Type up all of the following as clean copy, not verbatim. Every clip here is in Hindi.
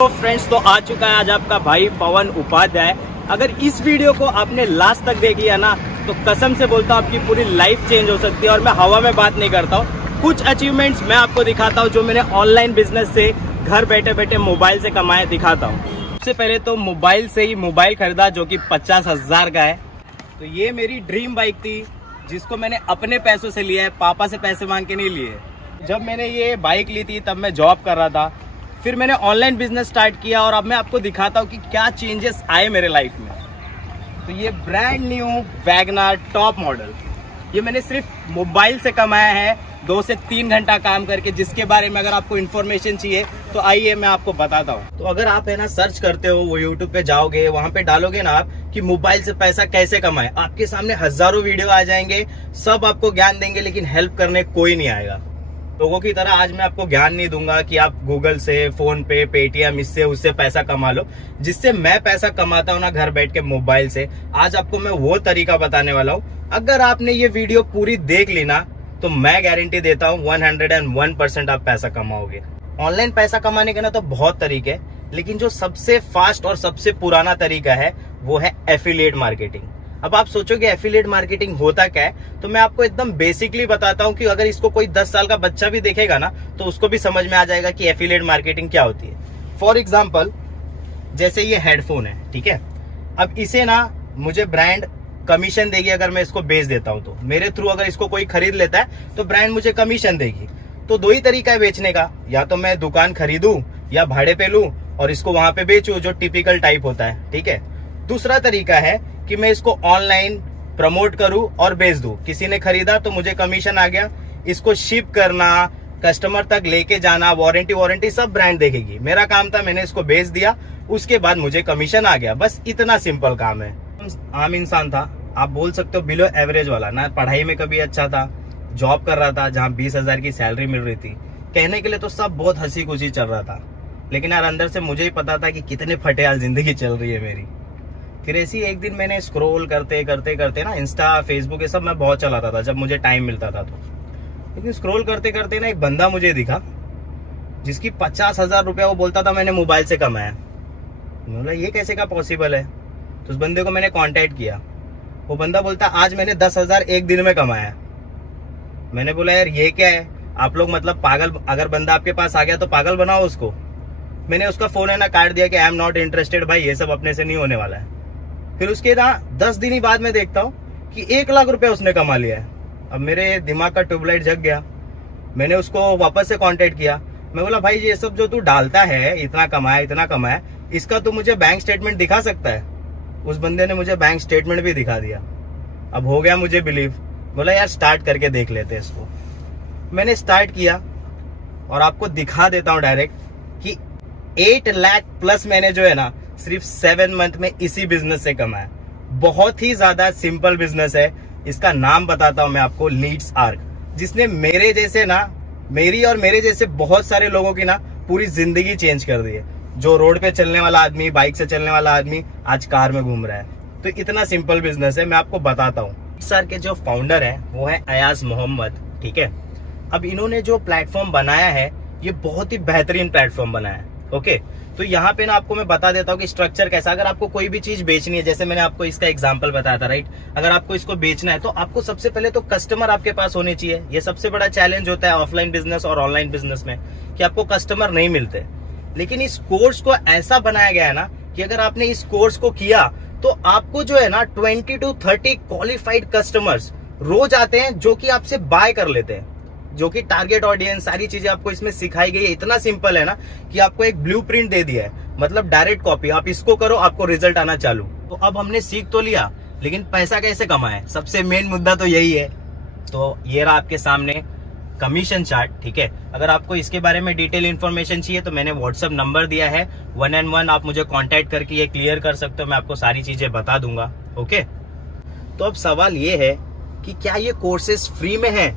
तो फ्रेंड्स, तो आ चुका है आज आपका भाई पवन उपाध्याय। अगर इस वीडियो को आपने लास्ट तक देख लिया ना, तो कसम से बोलता हूँ आपकी पूरी लाइफ चेंज हो सकती है। और मैं हवा में बात नहीं करता हूँ, कुछ अचीवमेंट्स मैं आपको दिखाता हूँ जो मैंने ऑनलाइन बिजनेस से घर बैठे बैठे मोबाइल से कमाए दिखाता हूँ। सबसे पहले तो मोबाइल से ही मोबाइल खरीदा जो कि 50,000 का है। तो ये मेरी ड्रीम बाइक थी जिसको मैंने अपने पैसों से लिया है, पापा से पैसे मांग के नहीं लिए। जब मैंने ये बाइक ली थी तब मैं जॉब कर रहा था, फिर मैंने ऑनलाइन बिजनेस स्टार्ट किया और अब मैं आपको दिखाता हूँ कि क्या चेंजेस आए मेरे लाइफ में। तो ये brand new WagonR top model, ये मैंने सिर्फ मोबाइल से कमाया है 2 से 3 घंटा काम करके, जिसके बारे में अगर आपको इन्फॉर्मेशन चाहिए तो आइए मैं आपको बताता हूँ। तो अगर आप है ना सर्च करते हो, वो यूट्यूब पे जाओगे, वहां पे डालोगे ना आप कि मोबाइल से पैसा कैसे कमाए, आपके सामने हजारों वीडियो आ जाएंगे, सब आपको ज्ञान देंगे, लेकिन हेल्प करने कोई नहीं आएगा। लोगों की तरह आज मैं आपको ज्ञान नहीं दूंगा कि आप गूगल से, फोन पे, पेटीएम, इससे उससे पैसा कमा लो। जिससे मैं पैसा कमाता हूँ ना घर बैठ के मोबाइल से, आज आपको मैं वो तरीका बताने वाला हूँ। अगर आपने ये वीडियो पूरी देख ली ना, तो मैं गारंटी देता हूँ 101% आप पैसा कमाओगे। ऑनलाइन पैसा कमाने के ना तो बहुत तरीके हैं, लेकिन जो सबसे फास्ट और सबसे पुराना तरीका है वो है एफिलिएट मार्केटिंग। अब आप सोचोगे एफिलिएट मार्केटिंग होता क्या है, तो मैं आपको एकदम बेसिकली बताता हूँ कि अगर इसको कोई 10 साल का बच्चा भी देखेगा ना, तो उसको भी समझ में आ जाएगा कि एफिलिएट मार्केटिंग क्या होती है। फॉर एग्जाम्पल, जैसे ये हेडफोन है, ठीक है, अब इसे ना मुझे ब्रांड कमीशन देगी अगर मैं इसको बेच देता हूँ। तो मेरे थ्रू अगर इसको कोई खरीद लेता है तो ब्रांड मुझे कमीशन देगी। तो 2 ही तरीका है बेचने का, या तो मैं दुकान खरीदूं या भाड़े पे लूं और इसको वहां पे बेचूं, जो टिपिकल टाइप होता है, ठीक है। दूसरा तरीका है कि मैं इसको ऑनलाइन प्रमोट करूं और बेच दूं। किसी ने खरीदा तो मुझे कमीशन आ गया, इसको शिप करना, कस्टमर तक लेके जाना, वारंटी सब ब्रांड देखेगी। मेरा काम था, मैंने इसको बेच दिया, उसके बाद मुझे कमीशन आ गया। बस इतना सिंपल काम है। आम इंसान था, आप बोल सकते हो बिलो एवरेज वाला, ना पढ़ाई में कभी अच्छा था, जॉब कर रहा था जहाँ 20,000 की सैलरी मिल रही थी। कहने के लिए तो सब बहुत हंसी खुशी चल रहा था, लेकिन यार अंदर से मुझे ही पता था कि कितने फटेहाल जिंदगी चल रही है मेरी। फिर ऐसी एक दिन मैंने स्क्रॉल करते करते करते ना, इंस्टा, फेसबुक, ये सब मैं बहुत चलाता था जब मुझे टाइम मिलता था। तो लेकिन स्क्रॉल करते करते ना एक बंदा मुझे दिखा जिसकी 50,000 रुपया वो बोलता था मैंने मोबाइल से कमाया। बोला ये कैसे का पॉसिबल है? तो उस बंदे को मैंने कांटेक्ट किया। वो बंदा बोलता आज मैंने 10,000 एक दिन में कमाया। मैंने बोला यार ये क्या है, आप लोग मतलब पागल, अगर बंदा आपके पास आ गया तो पागल बनाओ उसको। मैंने उसका फोन है ना काट दिया कि आई एम नॉट इंटरेस्टेड भाई, ये सब अपने से नहीं होने वाला है। फिर उसके ना 10 दिन ही बाद में देखता हूँ कि 1 लाख रुपया उसने कमा लिया है। अब मेरे दिमाग का ट्यूबलाइट जग गया। मैंने उसको वापस से कांटेक्ट किया। मैं बोला भाई ये सब जो तू डालता है, इतना कमाया, इसका तू मुझे बैंक स्टेटमेंट दिखा सकता है? उस बंदे ने मुझे बैंक स्टेटमेंट भी दिखा दिया। अब हो गया मुझे बिलीव। बोला यार स्टार्ट करके देख लेते हैं इसको। मैंने स्टार्ट किया और आपको दिखा देता हूँ डायरेक्ट कि 8 लाख प्लस मैंने जो है ना सिर्फ 7 मंथ में इसी बिजनेस से कमाया। बहुत ही ज्यादा सिंपल बिजनेस है। इसका नाम बताता हूं मैं आपको, लीड्स आर्क, जिसने मेरे जैसे ना, मेरी और मेरे जैसे बहुत सारे लोगों की ना पूरी जिंदगी चेंज कर दी है। जो रोड पे चलने वाला आदमी, बाइक से चलने वाला आदमी आज कार में घूम रहा है। तो इतना सिंपल बिजनेस है, मैं आपको बताता हूँ। सर के जो फाउंडर है वो है अयाज मोहम्मद, ठीक है। अब इन्होंने जो प्लेटफॉर्म बनाया है, ये बहुत ही बेहतरीन प्लेटफॉर्म बनाया है, ओके। तो यहाँ पे ना आपको मैं बता देता हूँ कि स्ट्रक्चर कैसा। अगर आपको कोई भी चीज बेचनी है, जैसे मैंने आपको इसका एग्जांपल बताया था, राइट, अगर आपको इसको बेचना है तो आपको सबसे पहले तो कस्टमर आपके पास होने चाहिए। ये सबसे बड़ा चैलेंज होता है ऑफलाइन बिजनेस और ऑनलाइन बिजनेस में कि आपको कस्टमर नहीं मिलते। लेकिन इस कोर्स को ऐसा बनाया गया है ना कि अगर आपने इस कोर्स को किया तो आपको जो है ना 20 to 30 क्वालिफाइड कस्टमर्स रोज आते हैं जो कि आपसे बाय कर लेते हैं, जो कि टारगेट ऑडियंस, सारी चीजें आपको इसमें सिखाई गई है। इतना सिंपल है ना कि आपको एक ब्लूप्रिंट दे दिया है, मतलब डायरेक्ट कॉपी, आप इसको करो आपको रिजल्ट आना चालू। तो अब हमने सीख तो लिया, लेकिन पैसा कैसे कमाए, सबसे मेन मुद्दा तो यही है। तो ये रहा आपके सामने कमीशन चार्ट, ठीक है। अगर आपको इसके बारे में डिटेल इन्फॉर्मेशन चाहिए तो मैंने व्हाट्सएप नंबर दिया है, 1-on-1 आप मुझे कांटेक्ट करके ये क्लियर कर सकते हो, मैं आपको सारी चीजें बता दूंगा, ओके। तो अब सवाल ये है कि क्या ये कोर्सेज फ्री में है?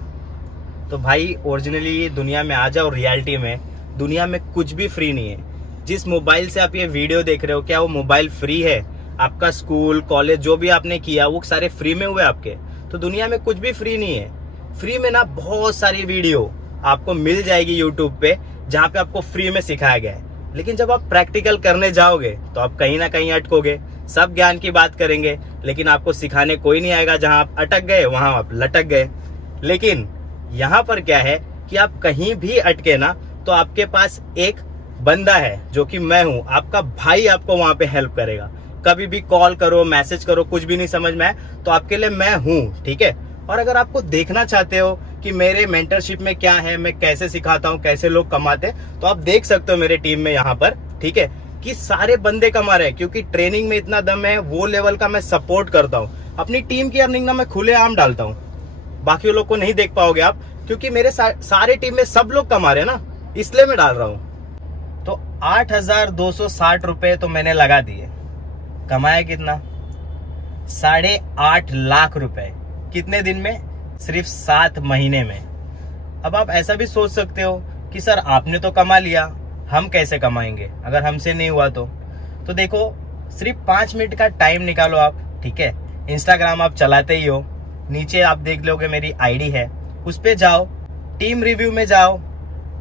तो भाई ओरिजिनली दुनिया में आ जाओ, रियलिटी में दुनिया में कुछ भी फ्री नहीं है। जिस मोबाइल से आप ये वीडियो देख रहे हो, क्या वो मोबाइल फ्री है? आपका स्कूल, कॉलेज जो भी आपने किया वो सारे फ्री में हुए आपके? तो दुनिया में कुछ भी फ्री नहीं है। फ्री में ना बहुत सारी वीडियो आपको मिल जाएगी यूट्यूब पे, जहाँ पे आपको फ्री में सिखाया गया है। लेकिन जब आप प्रैक्टिकल करने जाओगे तो आप कहीं ना कहीं अटकोगे। सब ज्ञान की बात करेंगे लेकिन आपको सिखाने कोई नहीं आएगा। जहां आप अटक गए वहां आप लटक गए। लेकिन यहाँ पर क्या है कि आप कहीं भी अटके ना तो आपके पास एक बंदा है जो कि मैं हूं, आपका भाई आपको वहां पे हेल्प करेगा। कभी भी कॉल करो, मैसेज करो, कुछ भी नहीं समझ में आए तो आपके लिए मैं हूं, ठीक है। और अगर आपको देखना चाहते हो कि मेरे मेंटरशिप में क्या है, मैं कैसे सिखाता हूं, कैसे लोग कमाते हैं, तो आप देख सकते हो मेरे टीम में यहाँ पर, ठीक है, कि सारे बंदे कमा रहे हैं। क्योंकि ट्रेनिंग में इतना दम है, वो लेवल का मैं सपोर्ट करता हूँ। अपनी टीम की अर्निंग ना मैं खुलेआम डालता हूँ, बाकी लोग को नहीं देख पाओगे आप, क्योंकि मेरे सारे टीम में सब लोग कमा रहे हैं ना, इसलिए मैं डाल रहा हूँ। तो 8,260 रुपए तो मैंने लगा दिए। कमाया कितना? 8.5 लाख रुपए। कितने दिन में? सिर्फ 7 महीने में। अब आप ऐसा भी सोच सकते हो कि सर आपने तो कमा लिया, हम कैसे कमाएंगे अगर हमसे नहीं हुआ तो देखो, सिर्फ 5 मिनट का टाइम निकालो आप, ठीक है। इंस्टाग्राम आप चलाते ही हो, नीचे आप देख लोगे मेरी आईडी है, उस पे जाओ, टीम रिव्यू में जाओ,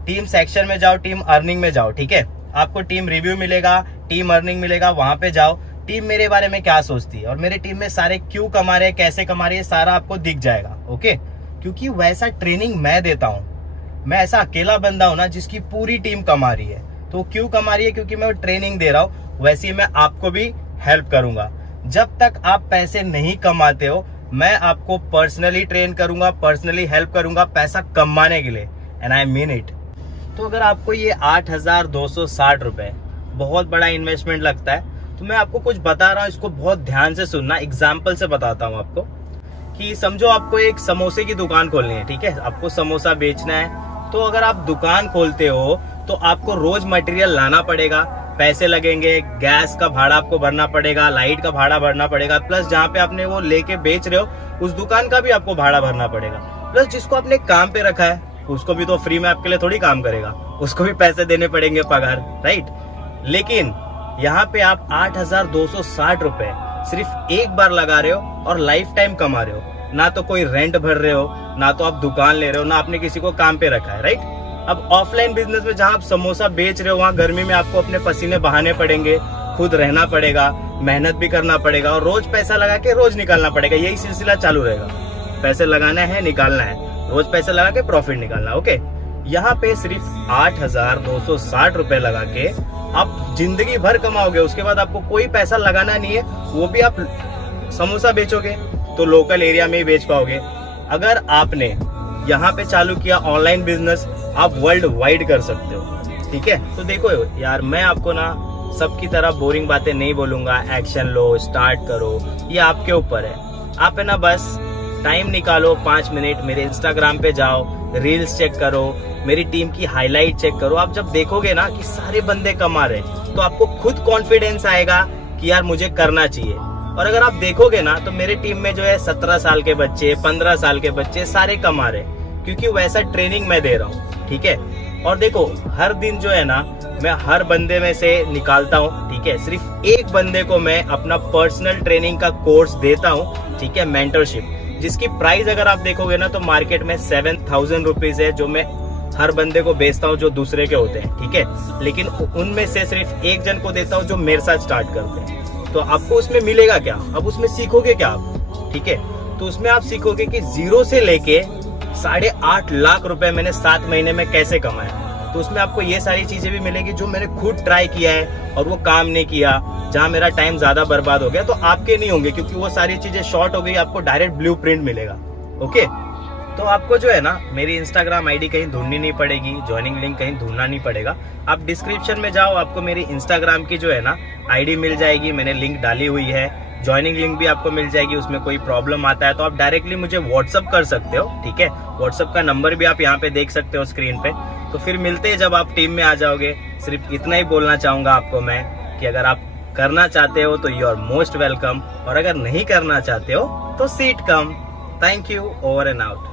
टीम सेक्शन में जाओ, टीम अर्निंग में जाओ, ठीक है। आपको टीम रिव्यू मिलेगा, टीम अर्निंग मिलेगा, वहां पे जाओ। टीम मेरे बारे में क्या सोचती है और मेरे टीम में सारे क्यों कमा रहे हैं, कैसे कमा रहे हैं, सारा आपको दिख जाएगा, ओके। क्योंकि वैसा ट्रेनिंग मैं देता हूँ। मैं ऐसा अकेला बंदा हूं ना जिसकी पूरी टीम कमा रही है। तो क्यों कमा रही है? क्योंकि मैं ट्रेनिंग दे रहा हूँ। वैसे ही मैं आपको भी हेल्प करूंगा। जब तक आप पैसे नहीं कमाते हो, मैं आपको पर्सनली ट्रेन करूंगा, पर्सनली हेल्प करूंगा पैसा कमाने के लिए, एंड आई मीन इट। तो अगर आपको ये 8,260 रुपए बहुत बड़ा इन्वेस्टमेंट लगता है तो मैं आपको कुछ बता रहा हूँ, इसको बहुत ध्यान से सुनना। एग्जाम्पल से बताता हूँ आपको कि समझो आपको एक समोसे की दुकान खोलनी है, ठीक है। आपको समोसा बेचना है, तो अगर आप दुकान खोलते हो तो आपको रोज मटेरियल लाना पड़ेगा, पैसे लगेंगे, गैस का भाड़ा आपको भरना पड़ेगा, लाइट का भाड़ा भरना पड़ेगा, प्लस जहाँ पे आपने वो लेके बेच रहे हो उस दुकान का भी आपको भाड़ा भरना पड़ेगा, प्लस जिसको आपने काम पे रखा है उसको भी तो फ्री में आपके लिए थोड़ी काम करेगा, उसको भी पैसे देने पड़ेंगे, पगार, राइट। लेकिन यहाँ पे आप 8,260 रुपए सिर्फ एक बार लगा रहे हो और लाइफ टाइम कमा रहे हो। ना तो कोई रेंट भर रहे हो, ना तो आप दुकान ले रहे हो, ना आपने किसी को काम पे रखा है, राइट। अब ऑफलाइन बिजनेस में जहां आप समोसा बेच रहे हो वहां गर्मी में आपको अपने पसीने बहाने पड़ेंगे, खुद रहना पड़ेगा, मेहनत भी करना पड़ेगा और रोज पैसा लगा के रोज निकालना पड़ेगा। यही सिलसिला चालू रहेगा। पैसे लगाना है, निकालना है, रोज पैसे लगा के प्रॉफिट निकालना, ओके। यहाँ पे सिर्फ 8,260 रुपए लगा के आप जिंदगी भर कमाओगे। उसके बाद आपको कोई पैसा लगाना नहीं है, वो भी आप समोसा बेचोगे तो लोकल एरिया में ही बेच पाओगे। अगर आपने यहाँ पे चालू किया ऑनलाइन बिजनेस, आप वर्ल्ड वाइड कर सकते हो, ठीक है। तो देखो यार, मैं आपको ना सबकी तरह बोरिंग बातें नहीं बोलूंगा। एक्शन लो, स्टार्ट करो, ये आपके ऊपर है। आप है ना बस टाइम निकालो 5 मिनट, मेरे इंस्टाग्राम पे जाओ, रील्स चेक करो, मेरी टीम की हाईलाइट चेक करो। आप जब देखोगे ना कि सारे बंदे कमा रहे तो आपको खुद कॉन्फिडेंस आएगा कि यार मुझे करना चाहिए। और अगर आप देखोगे ना तो मेरे टीम में जो है 17 साल के बच्चे, 15 साल के बच्चे सारे कमा रहे, क्योंकि वैसा ट्रेनिंग मैं दे रहा हूँ, ठीक है। और देखो, हर दिन जो है ना मैं हर बंदे में से निकालता हूँ, ठीक है। सिर्फ एक बंदे को मैं अपना पर्सनल ट्रेनिंग का कोर्स देता हूँ, ठीक है, मेंटरशिप, जिसकी प्राइस अगर आप देखोगे ना तो मार्केट में 7,000 रुपीज है, जो मैं हर बंदे को बेचता हूँ जो दूसरे के होते हैं, ठीक है। लेकिन उनमें से सिर्फ एक जन को देता हूँ जो मेरे साथ स्टार्ट करते हैं। तो आपको उसमें मिलेगा क्या? अब उसमें सीखोगे क्या आप, ठीक है। तो उसमें आप सीखोगे कि 0 से लेके 8.5 लाख रुपए मैंने 7 महीने में कैसे कमाया। तो उसमें आपको ये सारी चीजें भी मिलेगी जो मैंने खुद ट्राई किया है और वो काम नहीं किया, जहां मेरा टाइम ज्यादा बर्बाद हो गया। तो आपके नहीं होंगे क्योंकि वो सारी चीजें शॉर्ट हो गई, आपको डायरेक्ट ब्लूप्रिंट मिलेगा, ओके। तो आपको जो है ना मेरी इंस्टाग्राम आईडी कहीं ढूंढनी नहीं पड़ेगी, ज्वाइनिंग लिंक कहीं ढूंढना नहीं पड़ेगा। आप डिस्क्रिप्शन में जाओ, आपको मेरी इंस्टाग्राम की जो है ना आईडी मिल जाएगी, मैंने लिंक डाली हुई है। ज्वाइनिंग लिंक भी आपको मिल जाएगी। उसमें कोई प्रॉब्लम आता है तो आप डायरेक्टली मुझे व्हाट्सअप कर सकते हो, ठीक है। व्हाट्सअप का नंबर भी आप यहाँ पे देख सकते हो स्क्रीन पे। तो फिर मिलते हैं जब आप टीम में आ जाओगे। सिर्फ इतना ही बोलना चाहूंगा आपको मैं कि अगर आप करना चाहते हो तो यू आर मोस्ट वेलकम, और अगर नहीं करना चाहते हो तो seat come. Thank you, over and out.